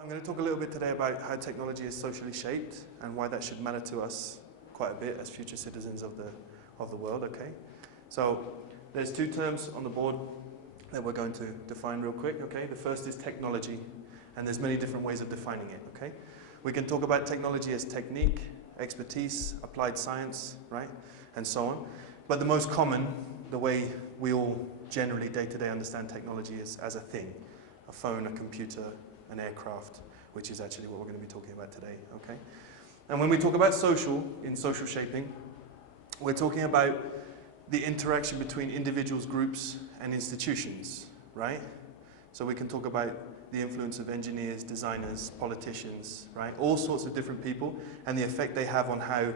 I'm going to talk a little bit today about how technology is socially shaped and why that should matter to us quite a bit as future citizens of the world, okay? So there's two terms on the board that we're going to define real quick, okay? The first is technology, and there's many different ways of defining it, okay? We can talk about technology as technique, expertise, applied science, right? And so on. But the most common, the way we all generally day-to-day understand technology is as a thing. A phone, a computer, an aircraft, which is actually what we're going to be talking about today, okay? And when we talk about social, in social shaping, we're talking about the interaction between individuals, groups, and institutions, right? So we can talk about the influence of engineers, designers, politicians, right? All sorts of different people, and the effect they have on how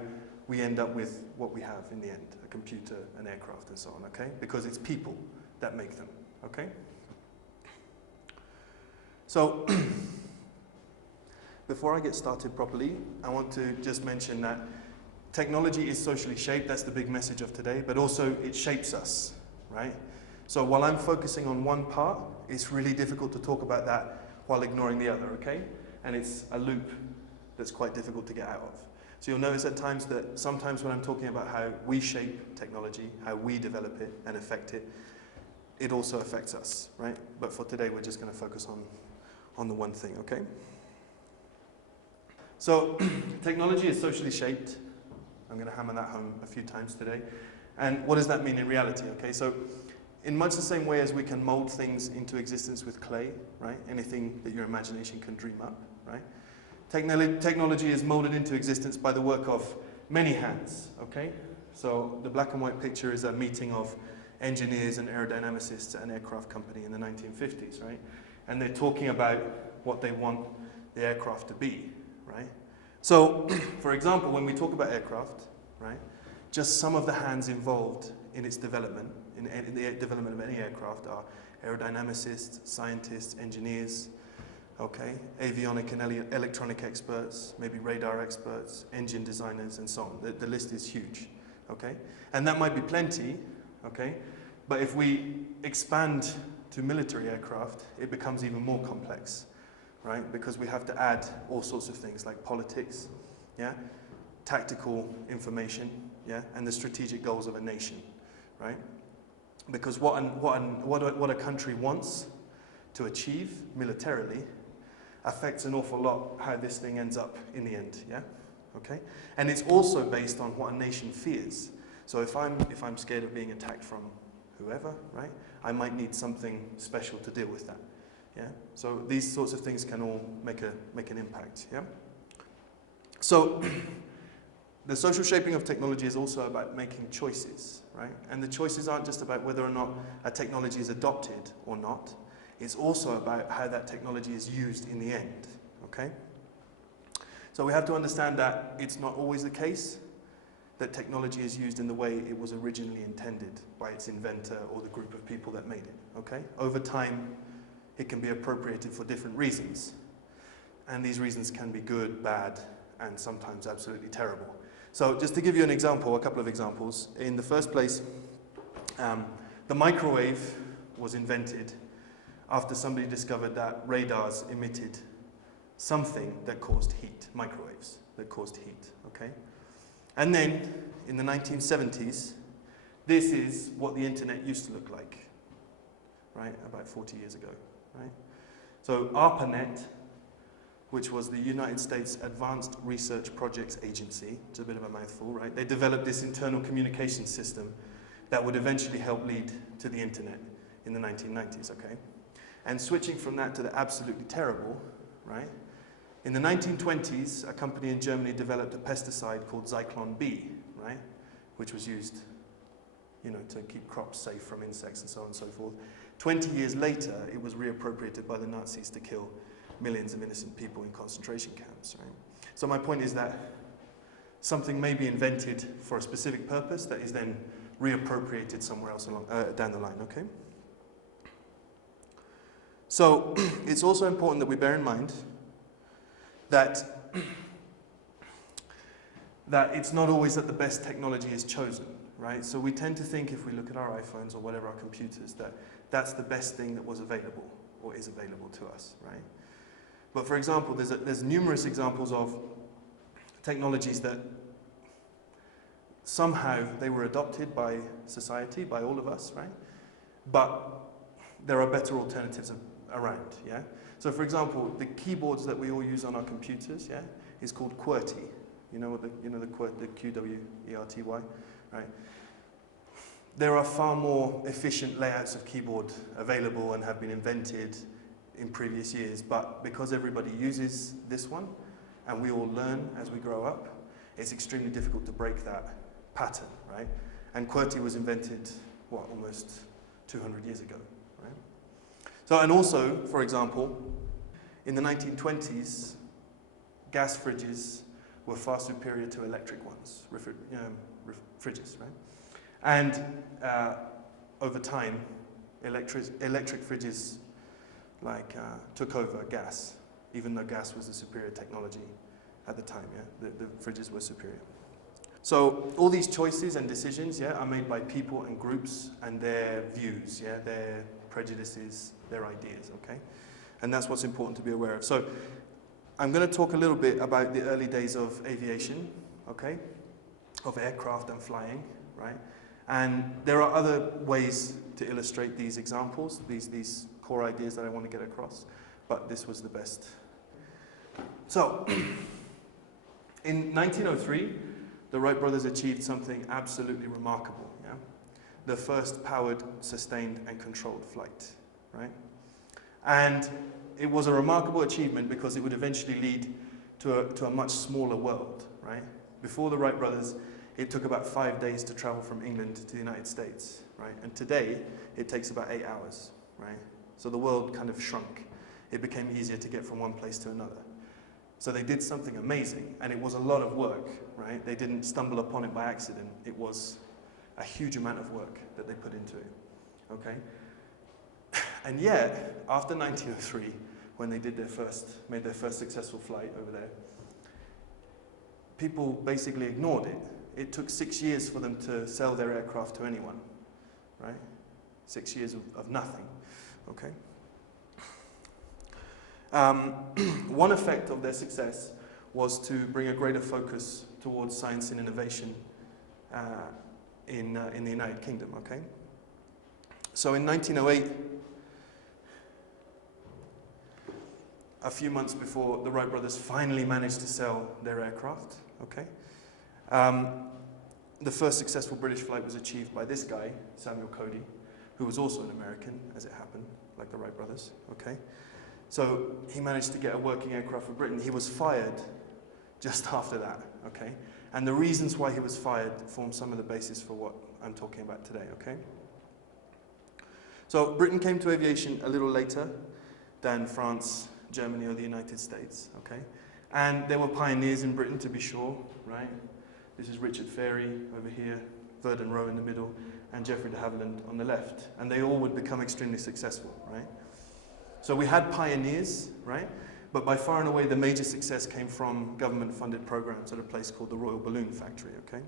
we end up with what we have in the end, a computer, an aircraft, and so on, okay? Because it's people that make them, okay? So, before I get started properly, I want to just mention that technology is socially shaped, that's the big message of today, but also it shapes us, right? So while I'm focusing on one part, it's really difficult to talk about that while ignoring the other, okay? And it's a loop that's quite difficult to get out of. So you'll notice at times that sometimes when I'm talking about how we shape technology, how we develop it and affect it, it also affects us, right? But for today, we're just going to focus on the one thing, okay? So, technology is socially shaped. I'm going to hammer that home a few times today. And what does that mean in reality, okay? So, in much the same way as we can mold things into existence with clay, right? Anything that your imagination can dream up, right? Technology is molded into existence by the work of many hands, okay? So, the black and white picture is a meeting of engineers and aerodynamicists at an aircraft company in the 1950s, right? And they're talking about what they want the aircraft to be, right? So, for example, when we talk about aircraft, right, just some of the hands involved in its development, in the development of any aircraft are aerodynamicists, scientists, engineers, okay, avionic and electronic experts, maybe radar experts, engine designers, and so on. The list is huge, okay? And that might be plenty, okay? But if we expand to military aircraft, it becomes even more complex, right? Because we have to add all sorts of things like politics, yeah, tactical information, yeah, and the strategic goals of a nation, right? Because what a country wants to achieve militarily affects an awful lot how this thing ends up in the end, yeah, okay? And it's also based on what a nation fears. So if I'm scared of being attacked from whoever, right, I might need something special to deal with that. Yeah? So these sorts of things can all make an impact. Yeah? So the social shaping of technology is also about making choices, right? And the choices aren't just about whether or not a technology is adopted or not. It's also about how that technology is used in the end. Okay? So we have to understand that it's not always the case that technology is used in the way it was originally intended by its inventor or the group of people that made it, okay? Over time, it can be appropriated for different reasons. And these reasons can be good, bad, and sometimes absolutely terrible. So just to give you an example, a couple of examples. In the first place, the microwave was invented after somebody discovered that radars emitted something that caused heat, microwaves that caused heat, okay? And then, in the 1970s, this is what the internet used to look like, right, about 40 years ago, right? So ARPANET, which was the United States Advanced Research Projects Agency, which is a bit of a mouthful, right? They developed this internal communication system that would eventually help lead to the internet in the 1990s, okay? And switching from that to the absolutely terrible, right? In the 1920s, a company in Germany developed a pesticide called Zyklon B, right? Which was used, you know, to keep crops safe from insects and so on and so forth. 20 years later, it was reappropriated by the Nazis to kill millions of innocent people in concentration camps, right? So my point is that something may be invented for a specific purpose that is then reappropriated somewhere else along, down the line, okay? So it's also important that we bear in mind that it's not always that the best technology is chosen, right? So we tend to think, if we look at our iPhones or whatever, our computers, that that's the best thing that was available or is available to us, right? But for example, there's numerous examples of technologies that somehow they were adopted by society, by all of us, right? But there are better alternatives around, yeah? So for example, the keyboards that we all use on our computers, yeah, is called QWERTY. You know what the QWERTY, right? There are far more efficient layouts of keyboard available and have been invented in previous years, but because everybody uses this one, and we all learn as we grow up, it's extremely difficult to break that pattern, right? And QWERTY was invented, what, almost 200 years ago, right? So, and also, for example, in the 1920s, gas fridges were far superior to electric ones, fridges, right? And over time, electric fridges took over gas, even though gas was the superior technology at the time, yeah? The fridges were superior. So all these choices and decisions, yeah, are made by people and groups and their views, yeah, their prejudices, their ideas, okay? And that's what's important to be aware of. So I'm going to talk a little bit about the early days of aviation, okay? Of aircraft and flying, right? And there are other ways to illustrate these examples, these core ideas that I want to get across, but this was the best. So, in 1903, the Wright brothers achieved something absolutely remarkable, yeah? The first powered, sustained, and controlled flight, right? And it was a remarkable achievement because it would eventually lead to a much smaller world, right? Before the Wright brothers, it took about 5 days to travel from England to the United States, right? And today, it takes about 8 hours, right? So the world kind of shrunk. It became easier to get from one place to another. So they did something amazing, and it was a lot of work, right? They didn't stumble upon it by accident. It was a huge amount of work that they put into it, okay? And yet, after 1903, when they made their first successful flight over there, people basically ignored it. It took 6 years for them to sell their aircraft to anyone, right? 6 years of nothing, okay? One effect of their success was to bring a greater focus towards science and innovation in the United Kingdom, okay? So in 1908, a few months before the Wright brothers finally managed to sell their aircraft, okay? The first successful British flight was achieved by this guy, Samuel Cody, who was also an American, as it happened, like the Wright brothers, okay? So he managed to get a working aircraft for Britain. He was fired just after that, okay? And the reasons why he was fired form some of the basis for what I'm talking about today, okay? So Britain came to aviation a little later than France, Germany, or the United States, okay? And there were pioneers in Britain, to be sure, right? This is Richard Fairey over here, Verdon Roe in the middle, and Geoffrey de Havilland on the left. And they all would become extremely successful, right? So we had pioneers, right? But by far and away, the major success came from government-funded programs at a place called the Royal Balloon Factory, okay?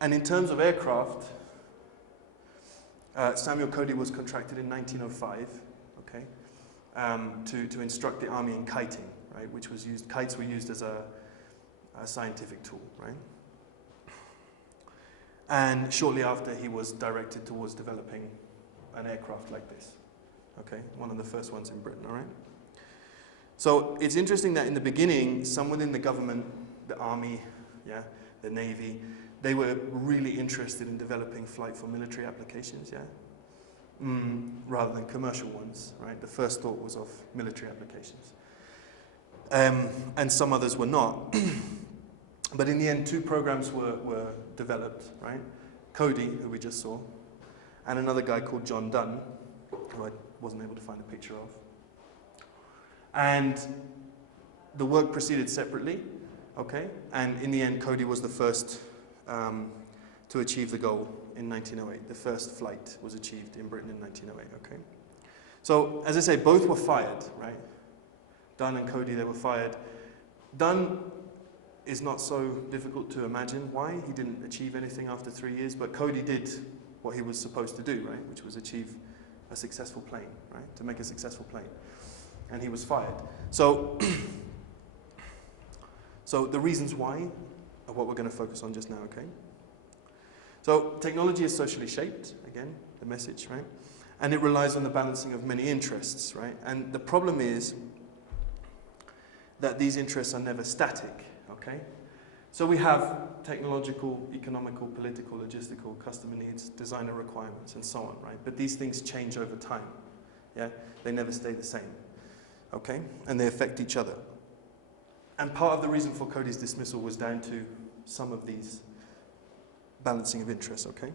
And in terms of aircraft, Samuel Cody was contracted in 1905, okay, to instruct the army in kiting, right? Which was used, kites were used as a scientific tool, right? And shortly after, he was directed towards developing an aircraft like this, okay? One of the first ones in Britain, all right? So it's interesting that in the beginning, some within the government, the army, yeah, the navy, they were really interested in developing flight for military applications, yeah? Rather than commercial ones, right? The first thought was of military applications. And some others were not. But in the end, 2 programs were developed, right? Cody, who we just saw, and another guy called John Dunn, who I wasn't able to find a picture of. And the work proceeded separately, okay? And in the end, Cody was the first to achieve the goal in 1908. The first flight was achieved in Britain in 1908, okay? So, as I say, both were fired, right? Dunn and Cody, they were fired. Dunn is not so difficult to imagine why. He didn't achieve anything after 3 years, but Cody did what he was supposed to do, right? Which was achieve a successful plane, right? To make a successful plane. and he was fired. So, so the reasons why are what we're going to focus on just now, okay? So technology is socially shaped, again, the message, right? And it relies on the balancing of many interests, right? And the problem is that these interests are never static, okay? So we have technological, economical, political, logistical, customer needs, designer requirements, and so on, right? But these things change over time, yeah? They never stay the same, okay? And they affect each other. And part of the reason for Cody's dismissal was down to some of these balancing of interests, okay?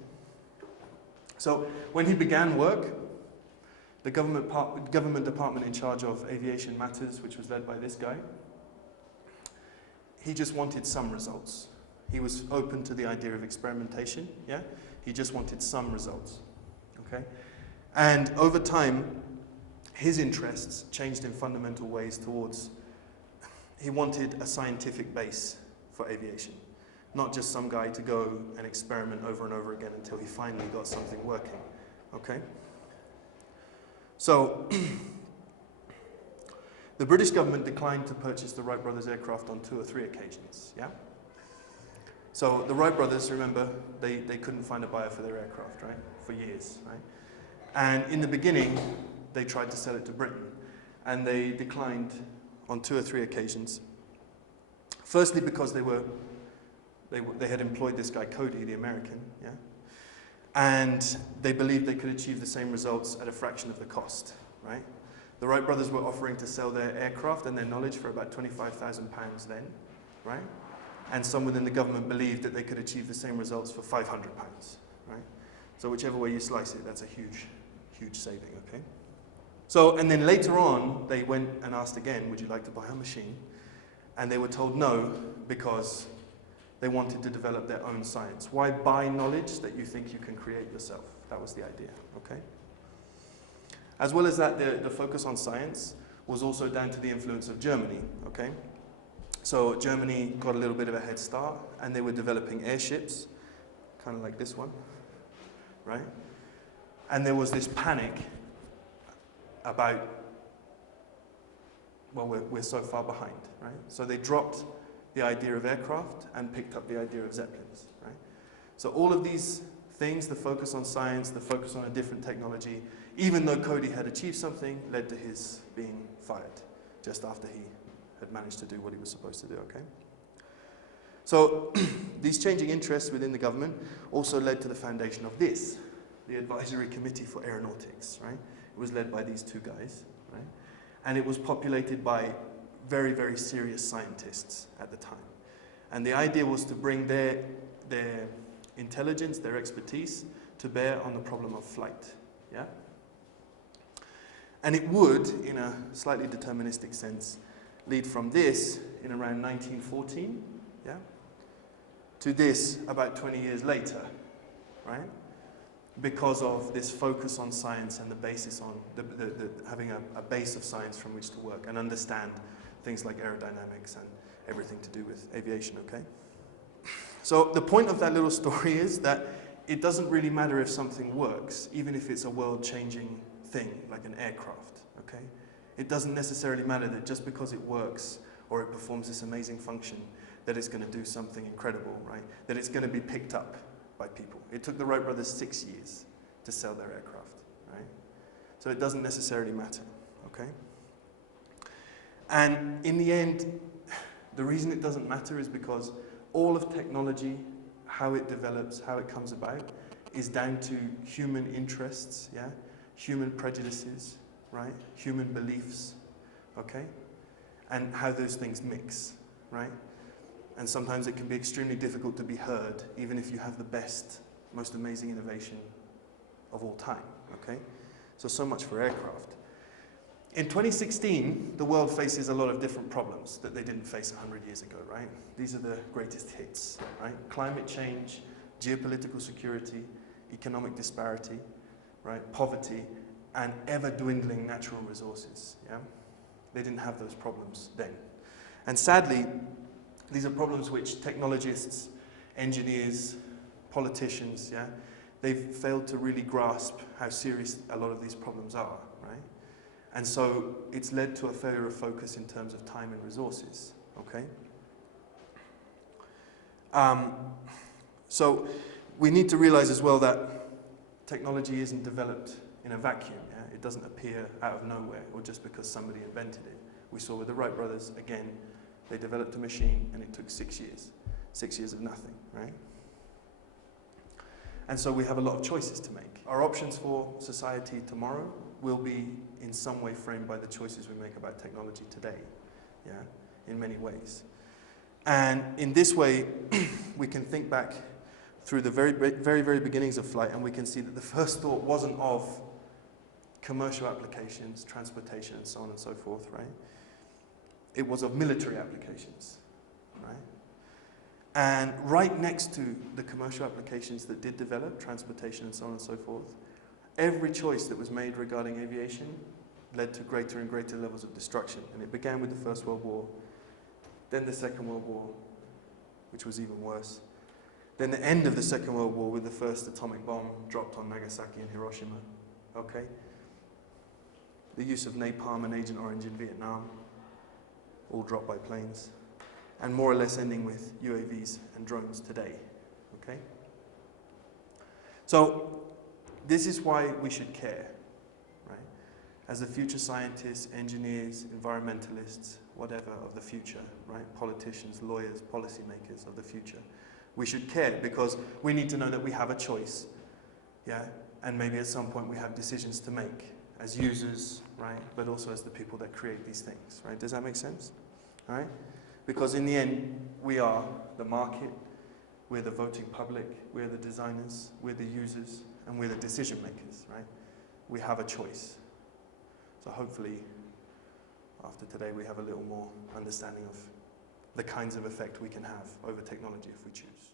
So when he began work, the government department in charge of aviation matters, which was led by this guy, he just wanted some results. He was open to the idea of experimentation, yeah? He just wanted some results, okay? And over time, his interests changed in fundamental ways towards, he wanted a scientific base for aviation, not just some guy to go and experiment over and over again until he finally got something working, okay? So, the British government declined to purchase the Wright brothers aircraft on 2 or 3 occasions, yeah? So the Wright brothers, remember, they couldn't find a buyer for their aircraft, right? For years, right? And in the beginning, they tried to sell it to Britain, and they declined on 2 or 3 occasions. Firstly, because they had employed this guy Cody, the American, yeah? And they believed they could achieve the same results at a fraction of the cost, right? The Wright brothers were offering to sell their aircraft and their knowledge for about £25,000 then, right? And some within the government believed that they could achieve the same results for £500, right? So whichever way you slice it, that's a huge, huge saving, okay? So, and then later on, they went and asked again, would you like to buy a machine? And they were told no, because they wanted to develop their own science. Why buy knowledge that you think you can create yourself? That was the idea, okay? As well as that, the focus on science was also down to the influence of Germany, okay? So Germany got a little bit of a head start, and they were developing airships, kind of like this one, right? And there was this panic about, well, we're so far behind, right? So they dropped the idea of aircraft and picked up the idea of Zeppelins, right? So all of these things, the focus on science, the focus on a different technology, even though Cody had achieved something, led to his being fired just after he had managed to do what he was supposed to do, okay? So these changing interests within the government also led to the foundation of this, the Advisory Committee for Aeronautics, right? It was led by these 2 guys, right? And it was populated by very, very serious scientists at the time. And the idea was to bring their intelligence, their expertise, to bear on the problem of flight, yeah? And it would, in a slightly deterministic sense, lead from this in around 1914, yeah, to this about 20 years later, right? Because of this focus on science and the basis on having a base of science from which to work and understand things like aerodynamics and everything to do with aviation, okay? So the point of that little story is that it doesn't really matter if something works, even if it's a world-changing thing, like an aircraft, okay? It doesn't necessarily matter that just because it works or it performs this amazing function, that it's going to do something incredible, right? That it's going to be picked up by people. It took the Wright brothers 6 years to sell their aircraft, right? So it doesn't necessarily matter, okay? And in the end, the reason it doesn't matter is because all of technology, how it develops, how it comes about, is down to human interests, yeah? Human prejudices, right? Human beliefs, okay? And how those things mix, right? And sometimes it can be extremely difficult to be heard, even if you have the best, most amazing innovation of all time, okay? So much for aircraft. In 2016, the world faces a lot of different problems that they didn't face 100 years ago, right? These are the greatest hits, right? Climate change, geopolitical security, economic disparity, right? Poverty, and ever-dwindling natural resources, yeah? They didn't have those problems then. And sadly, these are problems which technologists, engineers, politicians, yeah? They've failed to really grasp how serious a lot of these problems are, right? And so it's led to a failure of focus in terms of time and resources, okay? So we need to realize as well that technology isn't developed in a vacuum. Yeah? It doesn't appear out of nowhere or just because somebody invented it. We saw with the Wright brothers, again, they developed a machine and it took 6 years. 6 years of nothing, right? And so we have a lot of choices to make. Our options for society tomorrow will be in some way framed by the choices we make about technology today, yeah, in many ways. And in this way, we can think back through the very beginnings of flight, and we can see that the first thought wasn't of commercial applications, transportation, and so on and so forth, right? It was of military applications, right? And right next to the commercial applications that did develop, transportation and so on and so forth, every choice that was made regarding aviation led to greater and greater levels of destruction. And it began with the First World War, then the Second World War, which was even worse. Then the end of the Second World War with the first atomic bomb dropped on Nagasaki and Hiroshima, okay? The use of napalm and Agent Orange in Vietnam, all dropped by planes. And more or less ending with UAVs and drones today, okay? So this is why we should care, right? As the future scientists, engineers, environmentalists, whatever of the future, right? Politicians, lawyers, policymakers of the future. We should care because we need to know that we have a choice, yeah? And maybe at some point we have decisions to make as users, right? But also as the people that create these things, right? Does that make sense? All right? Because in the end, we are the market, we're the voting public, we're the designers, we're the users, and we're the decision makers, right? We have a choice. So hopefully, after today, we have a little more understanding of the kinds of effect we can have over technology if we choose.